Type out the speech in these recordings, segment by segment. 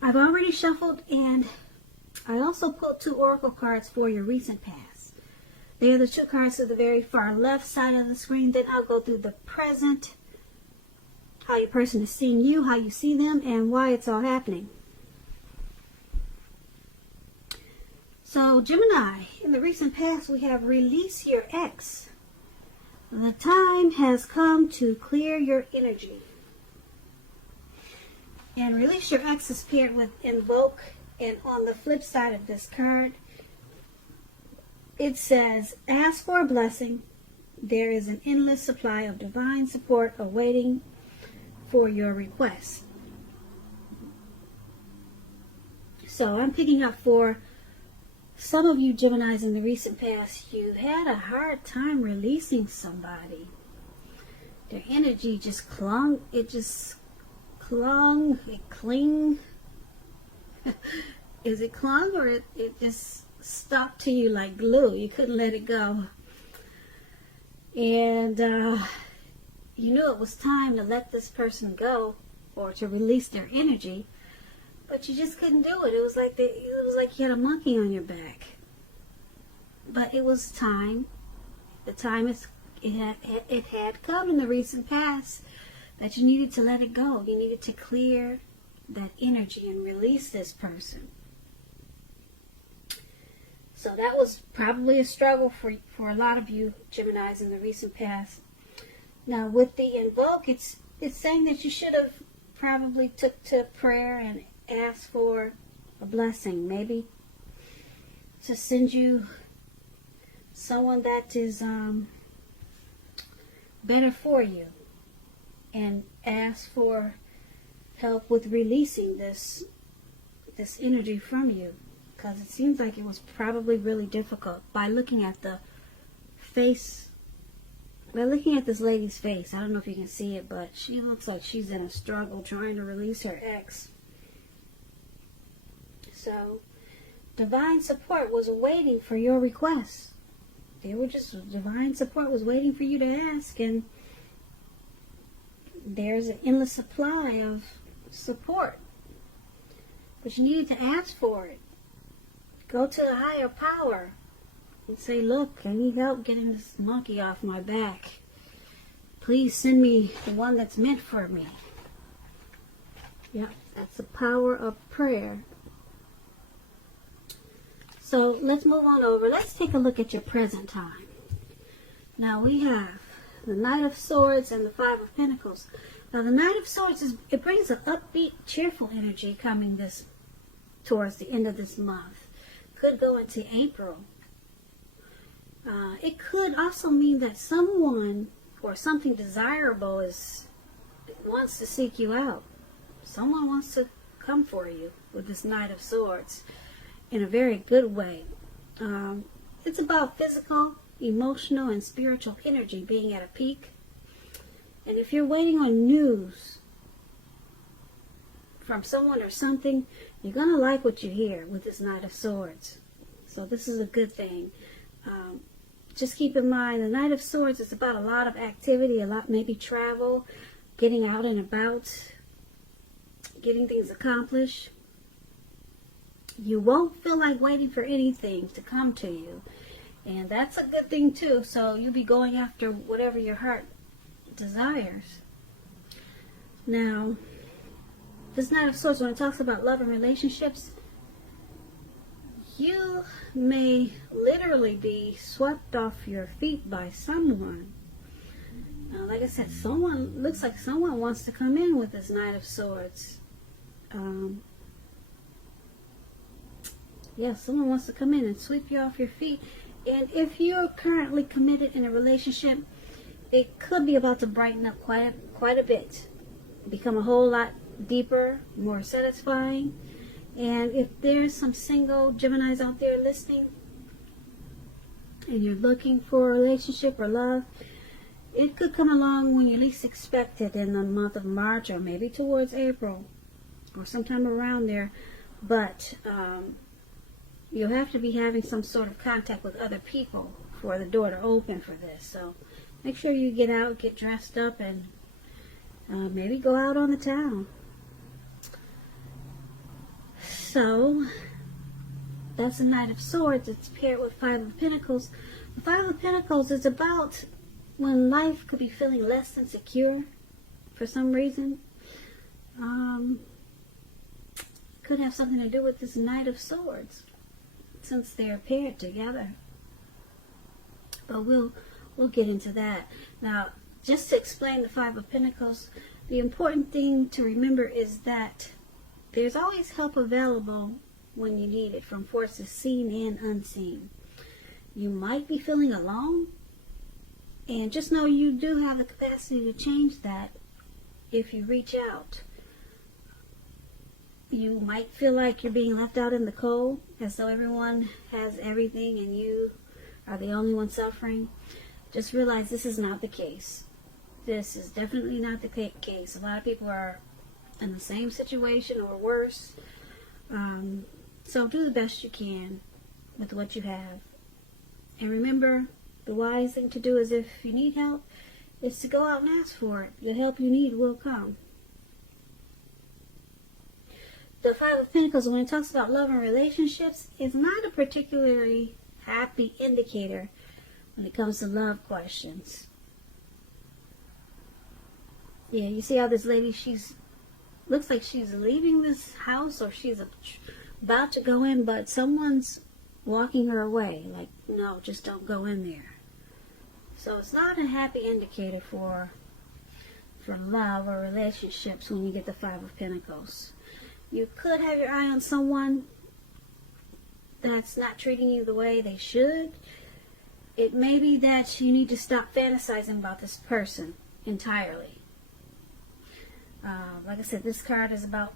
I've already shuffled, and I also pulled 2 oracle cards for your recent past. They are the 2 cards to the very far left side of the screen. Then I'll go through the present, how your person is seeing you, how you see them, and why it's all happening. So, Gemini, in the recent past, we have release your ex. The time has come to clear your energy. And release your ex is paired with invoke. And on the flip side of this card, it says, ask for a blessing. There is an endless supply of divine support awaiting for your request. So I'm picking up for some of you Geminis in the recent past, you had a hard time releasing somebody. Their energy just clung. It cling. Is it clung, or it just stuck to you like glue? You couldn't let it go. And you knew it was time to let this person go or to release their energy, but you just couldn't do it. It was like you had a monkey on your back. But it was time. The time it had come in the recent past that you needed to let it go. You needed to clear that energy and release this person. So that was probably a struggle for a lot of you Geminis in the recent past. Now with the invoke, it's saying that you should have probably took to prayer and asked for a blessing, maybe to send you someone that is better for you, and ask for help with releasing this energy from you, because it seems like it was probably really difficult. By looking at the face, by looking at this lady's face, I don't know if you can see it, but she looks like she's in a struggle trying to release her ex. So divine support was waiting for your requests. Divine support was waiting for you to ask, and there's an endless supply of support. But you needed to ask for it. Go to a higher power and say, look, I need help getting this monkey off my back. Please send me the one that's meant for me. Yep, that's the power of prayer. So let's move on over. Let's take a look at your present time. Now we have the Knight of Swords and the Five of Pentacles. Now the Knight of Swords, it brings an upbeat, cheerful energy coming towards the end of this month. Could go into April. It could also mean that someone or something desirable wants to seek you out. Someone wants to come for you with this Knight of Swords in a very good way. It's about physical, emotional, and spiritual energy being at a peak. And if you're waiting on news from someone or something, you're going to like what you hear with this Knight of Swords. So this is a good thing. Just keep in mind, the Knight of Swords is about a lot of activity, a lot maybe travel, getting out and about, getting things accomplished. You won't feel like waiting for anything to come to you. And that's a good thing too. So you'll be going after whatever your heart desires. Now, this Knight of Swords, when it talks about love and relationships, you may literally be swept off your feet by someone. Now, like I said, looks like someone wants to come in with this Knight of Swords. Yeah, someone wants to come in and sweep you off your feet. And if you're currently committed in a relationship, it could be about to brighten up quite a bit. Become a whole lot deeper, more satisfying. And if there's some single Geminis out there listening, and you're looking for a relationship or love, it could come along when you least expect it, in the month of March or maybe towards April or sometime around there. But you'll have to be having some sort of contact with other people for the door to open for this. So make sure you get out, get dressed up, and maybe go out on the town. So that's the Knight of Swords. It's paired with Five of Pentacles. The Five of Pentacles is about when life could be feeling less than secure for some reason. Could have something to do with this Knight of Swords, since they're paired together. But we'll get into that. Now, just to explain the Five of Pentacles, the important thing to remember is that there's always help available when you need it, from forces seen and unseen. You might be feeling alone, and just know you do have the capacity to change that if you reach out. You might feel like you're being left out in the cold, as though everyone has everything and you are the only one suffering. Just realize this is not the case. This is definitely not the case. A lot of people are in the same situation or worse. So do the best you can with what you have. And remember, the wise thing to do is, if you need help, is to go out and ask for it. The help you need will come. The Five of Pentacles, when it talks about love and relationships, is not a particularly happy indicator when it comes to love questions. Yeah, you see how this lady, looks like she's leaving this house, or she's about to go in, but someone's walking her away. Like, no, just don't go in there. So it's not a happy indicator for love or relationships when you get the Five of Pentacles. You could have your eye on someone that's not treating you the way they should. It may be that you need to stop fantasizing about this person entirely. Like I said, this card is about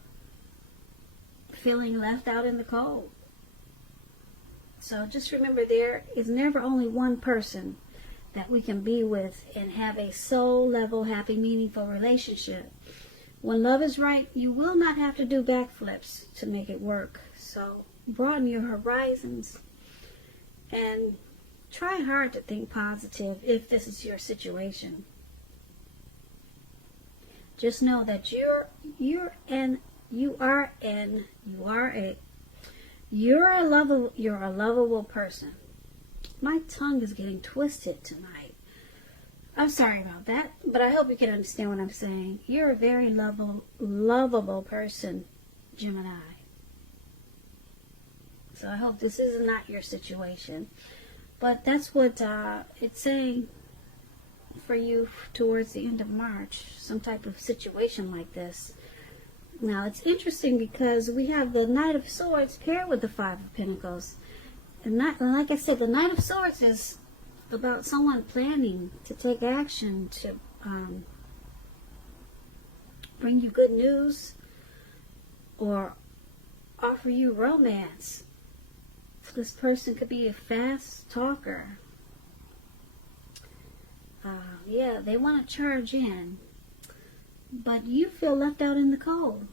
feeling left out in the cold. So just remember, there is never only one person that we can be with and have a soul level, happy, meaningful relationship. When love is right, you will not have to do backflips to make it work. So broaden your horizons and try hard to think positive if this is your situation. Just know that you're a lovable person. My tongue is getting twisted tonight. I'm sorry about that, but I hope you can understand what I'm saying. You're a very lovable person, Gemini. So I hope this is not your situation. But that's what it's saying for you towards the end of March, some type of situation like this. Now, it's interesting because we have the Knight of Swords paired with the Five of Pentacles. And like I said, the Knight of Swords is about someone planning to take action to bring you good news or offer you romance. This person could be a fast talker. Yeah, they want to charge in, but you feel left out in the cold,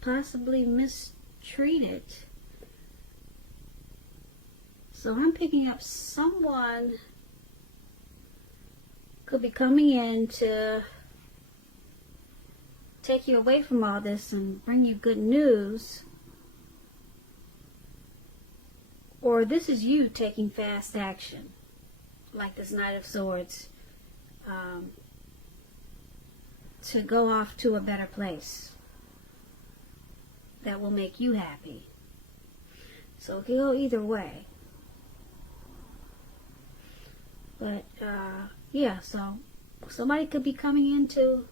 possibly mistreated. So I'm picking up someone could be coming in to take you away from all this and bring you good news. Or this is you taking fast action, like this Knight of Swords, to go off to a better place that will make you happy. So it can go either way. But, yeah, so somebody could be coming in to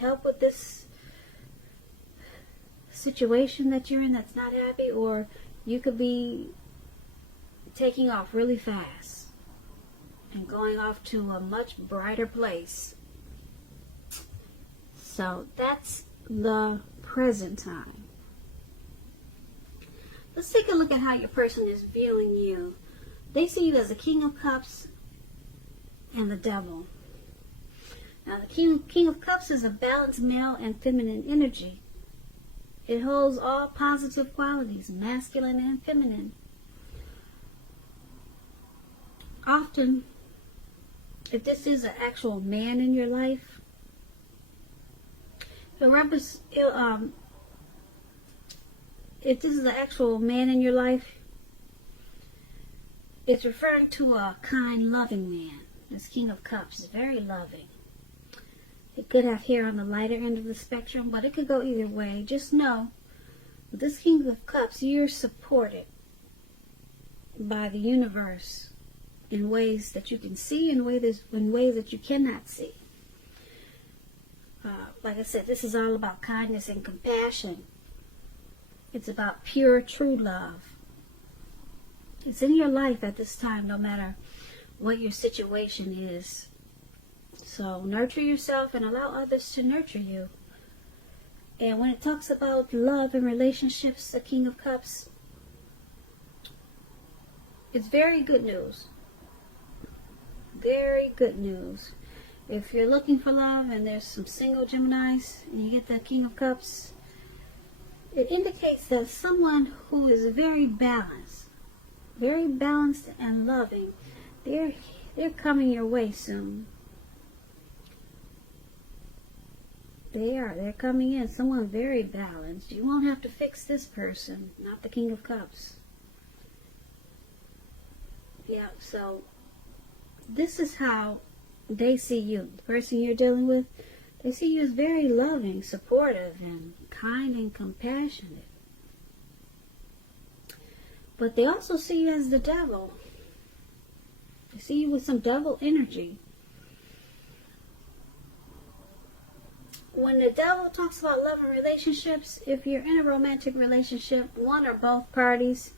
help with this situation that you're in that's not happy, or you could be taking off really fast and going off to a much brighter place. So that's the present time. Let's take a look at how your person is viewing you. They see you as the King of Cups and the Devil. Now, the King of Cups is a balanced male and feminine energy. It holds all positive qualities, masculine and feminine. Often, if this is an actual man in your life, if this is the actual man in your life, it's referring to a kind, loving man. This King of Cups is very loving. It could have hair on the lighter end of the spectrum, but it could go either way. Just know, with this King of Cups, you're supported by the universe in ways that you can see and in ways that you cannot see. Like I said, this is all about kindness and compassion. It's about pure, true love. It's in your life at this time, no matter what your situation is. So nurture yourself and allow others to nurture you. And when it talks about love and relationships, the King of Cups, it's very good news. Very good news. If you're looking for love and there's some single Geminis and you get the King of Cups, it indicates that someone who is very balanced and loving, they're coming your way soon. They're coming in. Someone very balanced. You won't have to fix this person, not the King of Cups. Yeah, so this is how they see you. The person you're dealing with, they see you as very loving, supportive, and kind and compassionate. But they also see you as the devil. They see you with some devil energy. When the devil talks about love and relationships, if you're in a romantic relationship, one or both parties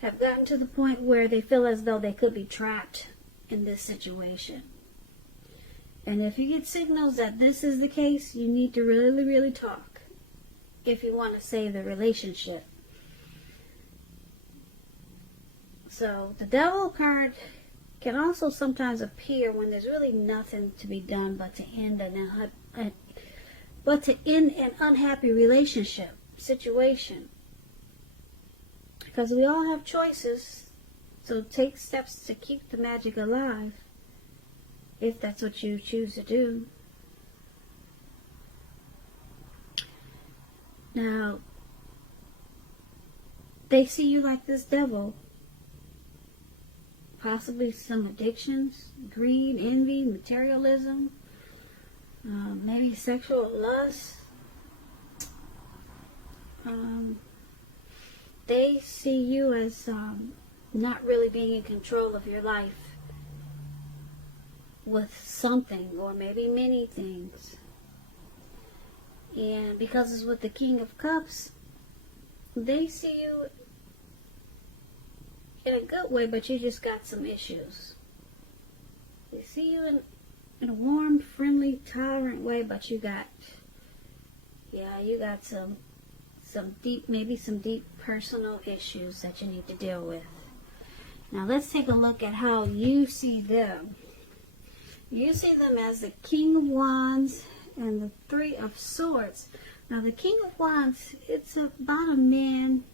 have gotten to the point where they feel as though they could be trapped in this situation. And if you get signals that this is the case, you need to really, really talk if you want to save the relationship. So the Devil card can also sometimes appear when there's really nothing to be done but to end an unhappy relationship situation. Because we all have choices, so take steps to keep the magic alive, if that's what you choose to do. Now, they see you like this devil. Possibly some addictions, greed, envy, materialism, maybe sexual lust. They see you as not really being in control of your life with something or maybe many things. And because it's with the King of Cups, they see you in a good way, but you just got some issues. They see you in a warm, friendly, tolerant way, but you got some deep personal issues that you need to deal with. Now let's take a look at how you see them. You see them as the King of Wands and the Three of Swords. Now the King of Wands, it's about a man.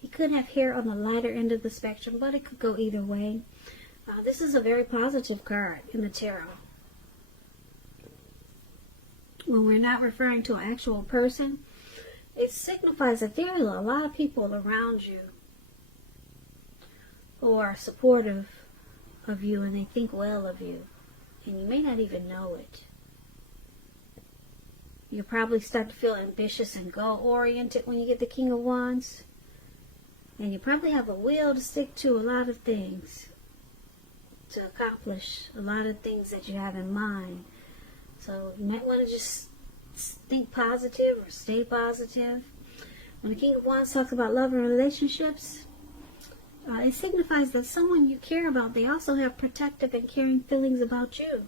He could have hair on the lighter end of the spectrum, but it could go either way. This is a very positive card in the tarot. When we're not referring to an actual person, it signifies that there are a lot of people around you who are supportive of you and they think well of you. And you may not even know it. You'll probably start to feel ambitious and goal-oriented when you get the King of Wands. And you probably have a will to stick to a lot of things, to accomplish a lot of things that you have in mind. So you might want to just think positive or stay positive. When the King of Wands talks about love and relationships, it signifies that someone you care about, they also have protective and caring feelings about you.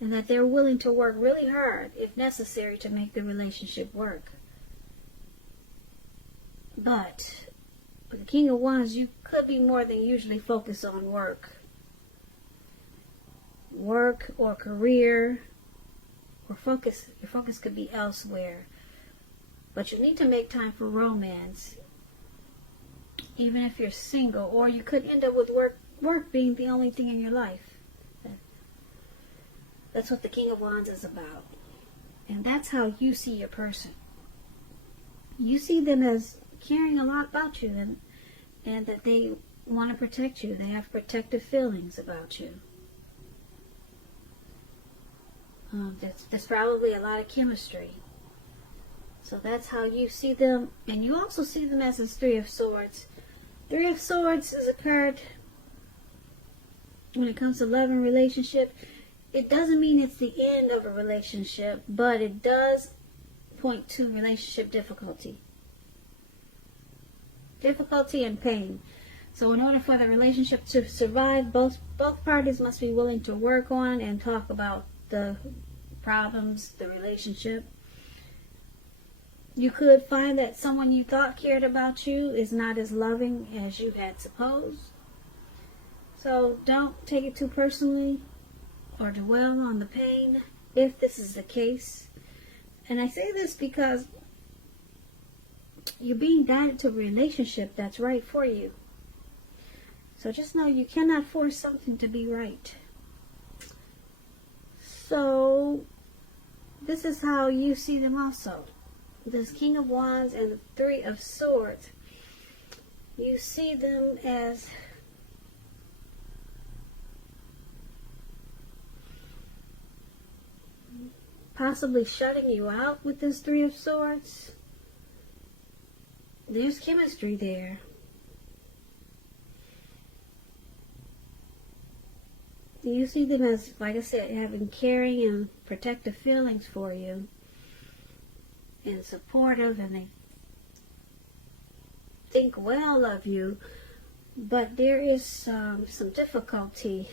And that they're willing to work really hard, if necessary, to make the relationship work. But with the King of Wands, you could be more than usually focused on work. Work or career, or your focus could be elsewhere. But you need to make time for romance, even if you're single, or you could end up with work being the only thing in your life. That's what the King of Wands is about. And that's how you see your person. you see them as caring a lot about you, and that they want to protect you. They have protective feelings about you. There's probably a lot of chemistry. So that's how you see them. And you also see them as this Three of Swords. Three of Swords is a card, when it comes to love and relationship, it doesn't mean it's the end of a relationship, but it does point to relationship difficulty. Difficulty and pain. So in order for the relationship to survive, both parties must be willing to work on and talk about the problems, the relationship. You could find that someone you thought cared about you is not as loving as you had supposed. So don't take it too personally or dwell on the pain if this is the case. And I say this because you're being guided to a relationship that's right for you. So just know you cannot force something to be right. So this is how you see them also. This King of Wands and the Three of Swords. You see them as possibly shutting you out with this Three of Swords. There's chemistry there. You see them as, like I said, having caring and protective feelings for you. And supportive, and they think well of you, but there is some difficulty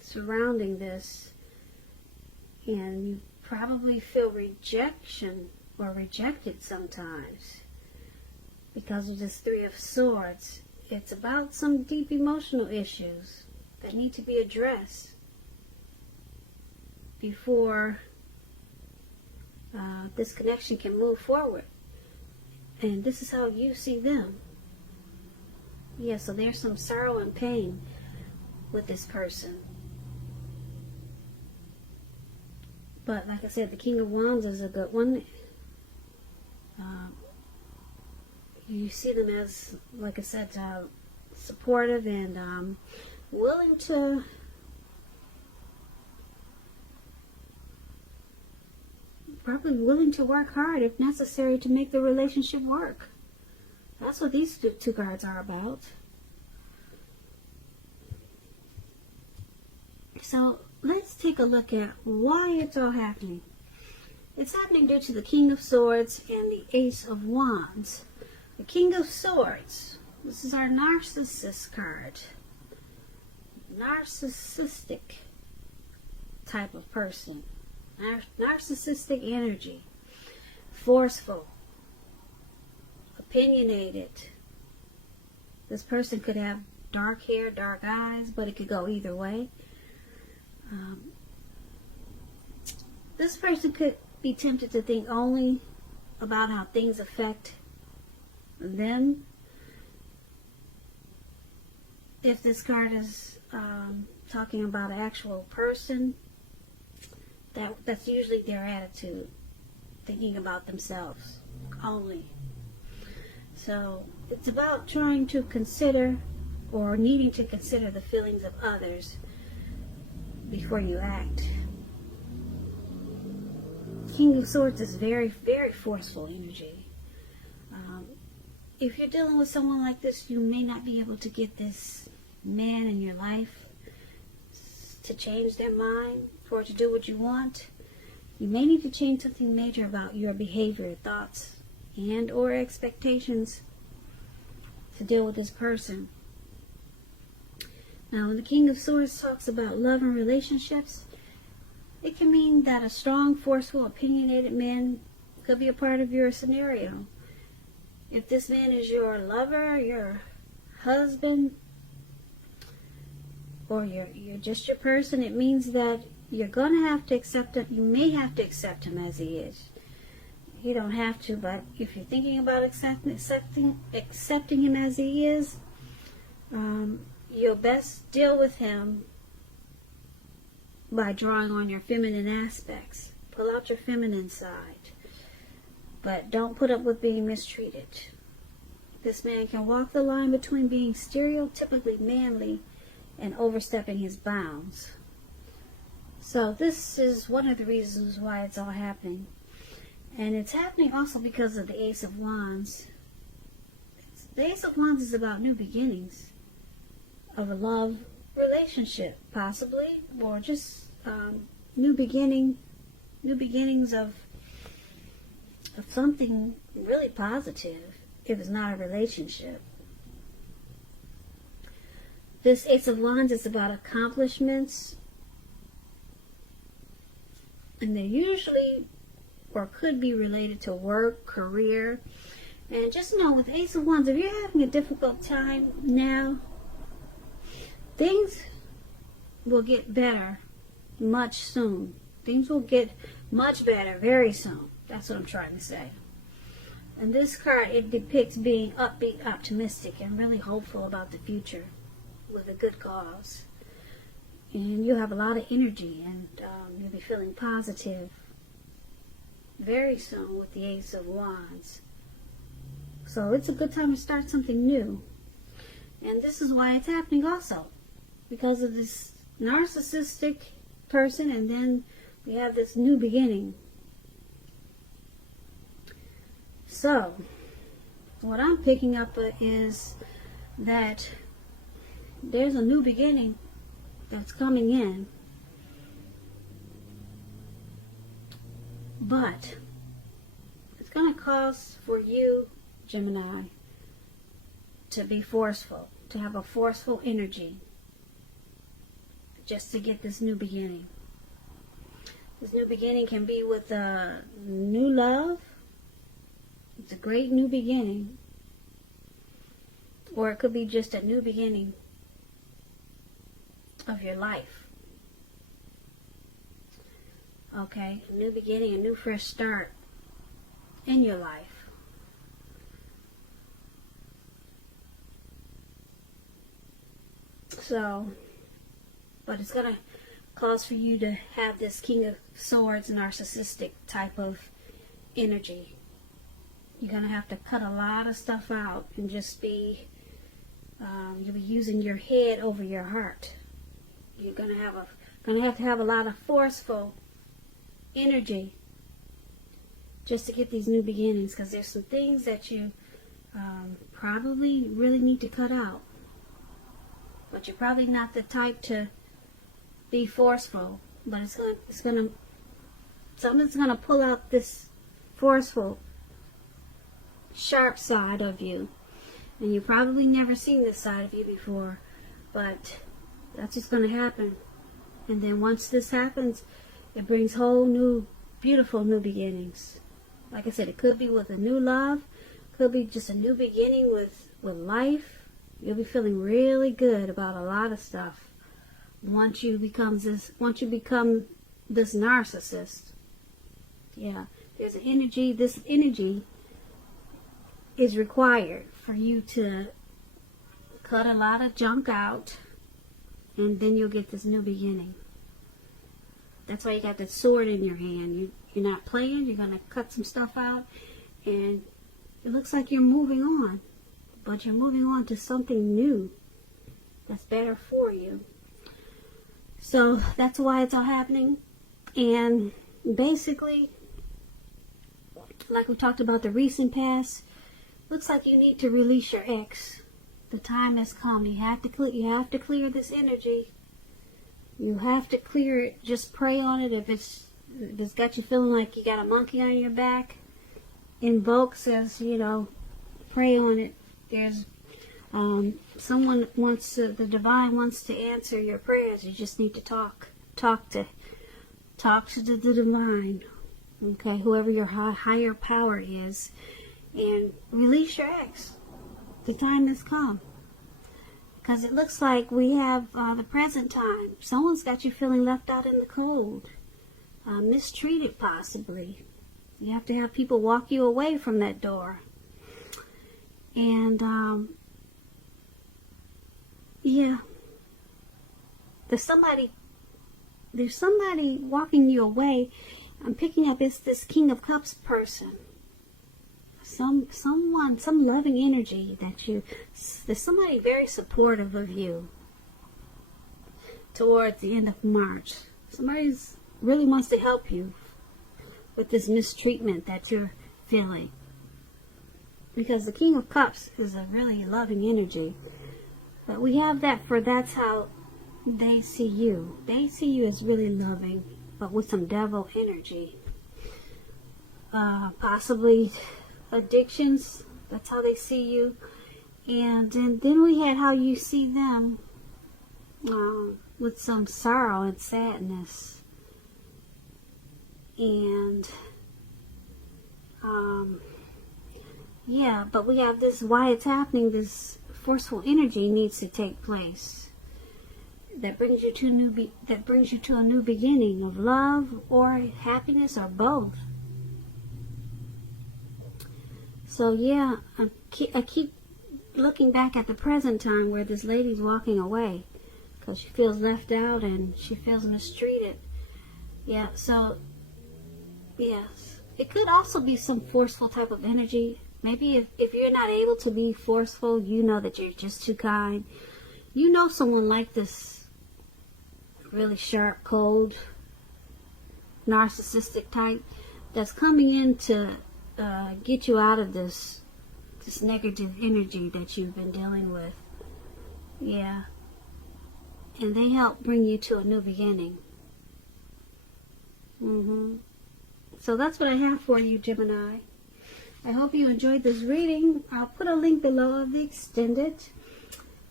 surrounding this, and you probably feel rejection or rejected sometimes because of this Three of Swords. It's about some deep emotional issues that need to be addressed before this connection can move forward. And this is how you see them. Yeah, so there's some sorrow and pain with this person. But like I said, the King of Wands is a good one. You see them as, like I said, supportive and willing to probably willing to work hard if necessary to make the relationship work. That's what these two cards are about. So let's take a look at why it's all happening. It's happening due to the King of Swords and the Ace of Wands. The King of Swords, this is our Narcissist card. Narcissistic type of person. Narcissistic energy. Forceful. Opinionated. This person could have dark hair, dark eyes, but it could go either way. This person could be tempted to think only about how things affect them. If this card is talking about an actual person, that's usually their attitude, thinking about themselves only. So it's about trying to consider or needing to consider the feelings of others before you act. King of Swords is very, very forceful energy. If you're dealing with someone like this, you may not be able to get this man in your life to change their mind or to do what you want. You may need to change something major about your behavior, thoughts, and or expectations to deal with this person. Now, when the King of Swords talks about love and relationships, it can mean that a strong, forceful, opinionated man could be a part of your scenario. If this man is your lover, your husband, or you're just your person, it means that you're going to have to accept him. You may have to accept him as he is. You don't have to, but if you're thinking about accepting him as he is, you'll best deal with him by drawing on your feminine aspects. Pull out your feminine side. but don't put up with being mistreated. This man can walk the line between being stereotypically manly and overstepping his bounds. So this is one of the reasons why it's all happening. And it's happening also because of the Ace of Wands. The Ace of Wands is about new beginnings of a love relationship, possibly, or just new beginnings of something really positive, if it's not a relationship. This Ace of Wands is about accomplishments, and they're usually or could be related to work, career. And just know, with Ace of Wands, if you're having a difficult time now, things will get better much soon. Things will get much better very soon. That's what I'm trying to say. And this card, it depicts being upbeat, optimistic, and really hopeful about the future with a good cause. And you have a lot of energy, and you'll be feeling positive very soon with the Ace of Wands. So it's a good time to start something new. And this is why it's happening also, because of this narcissistic person, and then we have this new beginning. So what I'm picking up is that there's a new beginning that's coming in, but it's going to cause for you, Gemini, to be forceful, to have a forceful energy just to get this new beginning. This new beginning can be with a new love. It's a great new beginning. Or it could be just a new beginning of your life. Okay, a new beginning, a new fresh start in your life. So, but it's going to cause for you to have this King of Swords narcissistic type of energy. You're going to have to cut a lot of stuff out and just be, you'll be using your head over your heart. You're going to have a lot of forceful energy just to get these new beginnings, because there's some things that you probably really need to cut out. But you're probably not the type to be forceful. But something's gonna pull out this forceful, sharp side of you, and you've probably never seen this side of you before. But that's just gonna happen. And then once this happens, it brings whole new, beautiful new beginnings. Like I said, it could be with a new love, could be just a new beginning with life. You'll be feeling really good about a lot of stuff once you become this narcissist. Yeah, there's an energy. This energy is required for you to cut a lot of junk out, and then you'll get this new beginning. That's why you got that sword in your hand. You're not playing. You're going to cut some stuff out, and it looks like you're moving on. But you're moving on to something new that's better for you. So that's why it's all happening. And basically, like we talked about the recent past, looks like you need to release your ex. The time has come. You have to clear this energy. You have to clear it. Just pray on it. If it's got you feeling like you got a monkey on your back, invoke, says, pray on it. There's someone the divine wants to answer your prayers. You just need to talk to the divine, okay, whoever your higher power is, and release your ex. The time has come, because it looks like we have the present time. Someone's got you feeling left out in the cold, mistreated possibly. You have to have people walk you away from that door. And, yeah, there's somebody walking you away. I'm picking up it's this King of Cups person. some loving energy there's somebody very supportive of you towards the end of March. Somebody really wants to help you with this mistreatment that you're feeling. Because the King of Cups is a really loving energy. But we have that's how they see you. They see you as really loving, but with some devil energy. Possibly addictions. That's how they see you. And then we had how you see them with some sorrow and sadness. And yeah, but we have this, why it's happening, this forceful energy needs to take place that brings you to a new beginning of love or happiness or both. So yeah, I keep looking back at the present time where this lady's walking away because she feels left out and she feels mistreated. Yeah, so yes, it could also be some forceful type of energy. Maybe if you're not able to be forceful, you know that you're just too kind. You know someone like this really sharp, cold, narcissistic type that's coming in to get you out of this negative energy that you've been dealing with. Yeah. And they help bring you to a new beginning. So that's what I have for you, Gemini. I hope you enjoyed this reading. I'll put a link below of the extended.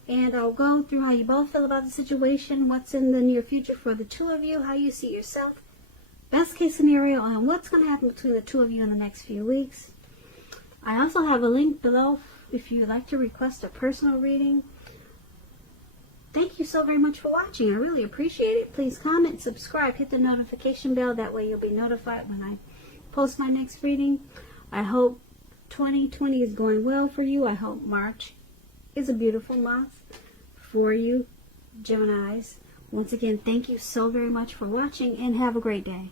And I'll go through how you both feel about the situation, what's in the near future for the two of you, how you see yourself, best case scenario, and what's going to happen between the two of you in the next few weeks. I also have a link below if you'd like to request a personal reading. Thank you so very much for watching. I really appreciate it. Please comment, subscribe, hit the notification bell. That way you'll be notified when I post my next reading. I hope 2020 is going well for you. I hope March is a beautiful month for you, Geminis. Once again, thank you so very much for watching and have a great day.